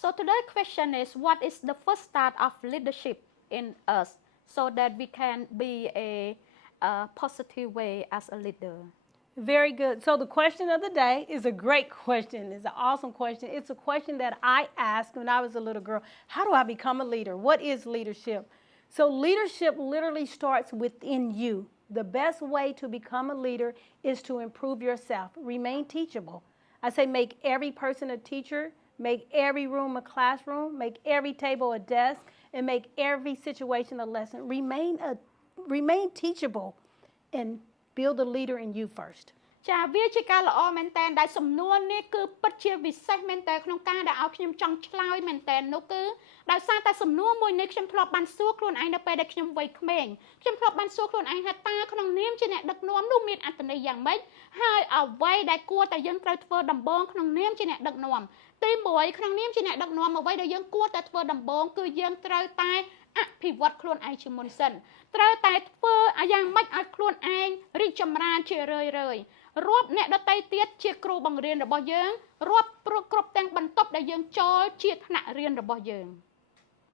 So today's question is, what is the first start of leadership in us so that we can be a positive way as a leader? Very good. So the question of the day is a great question. It's an awesome question. It's a question that I asked when I was a little girl. How do I become a leader? What is leadership? So leadership literally starts within you. The best way to become a leader is to improve yourself. Remain teachable. I say make every person a teacher, make every room a classroom, make every table a desk, and make every situation a lesson. Remain teachable and build a leader in you first. ចាវាជាការល្អមែនតើដែលសំណួរនេះគឺពិតជាវិសេសមែនតើក្នុងការដែលឲ្យខ្ញុំចង់ឆ្លើយមែនតើនោះគឺដោយសារតែសំណួរមួយនេះខ្ញុំធ្លាប់បានសួរខ្លួនឯងនៅពេលដែលខ្ញុំវ័យក្មេងខ្ញុំធ្លាប់បានសួរខ្លួនឯងថាតើក្នុងនាមជាអ្នកដឹកនាំនោះមានអត្ថន័យយ៉ាងម៉េចហើយអ្វីដែលគួរតែយើងត្រូវធ្វើដំបូងក្នុងនាមជាអ្នកដឹកនាំទី1ក្នុងនាមជាអ្នកដឹកនាំអ្វីដែលយើងគួរតែធ្វើដំបូងគឺយើងត្រូវតែអភិវឌ្ឍខ្លួនឯងជាមុនសិនត្រូវតែធ្វើយ៉ាងម៉េចឲ្យខ្លួនឯងរីកចម្រើនជារឿយរាប់អ្នកដតីទៀតជាគ្រូបង្រៀនរបស់យើងរាប់គ្រប់ទាំងបន្ទប់ដែលយើងចូលជាថ្នាក់រៀនរបស់យើង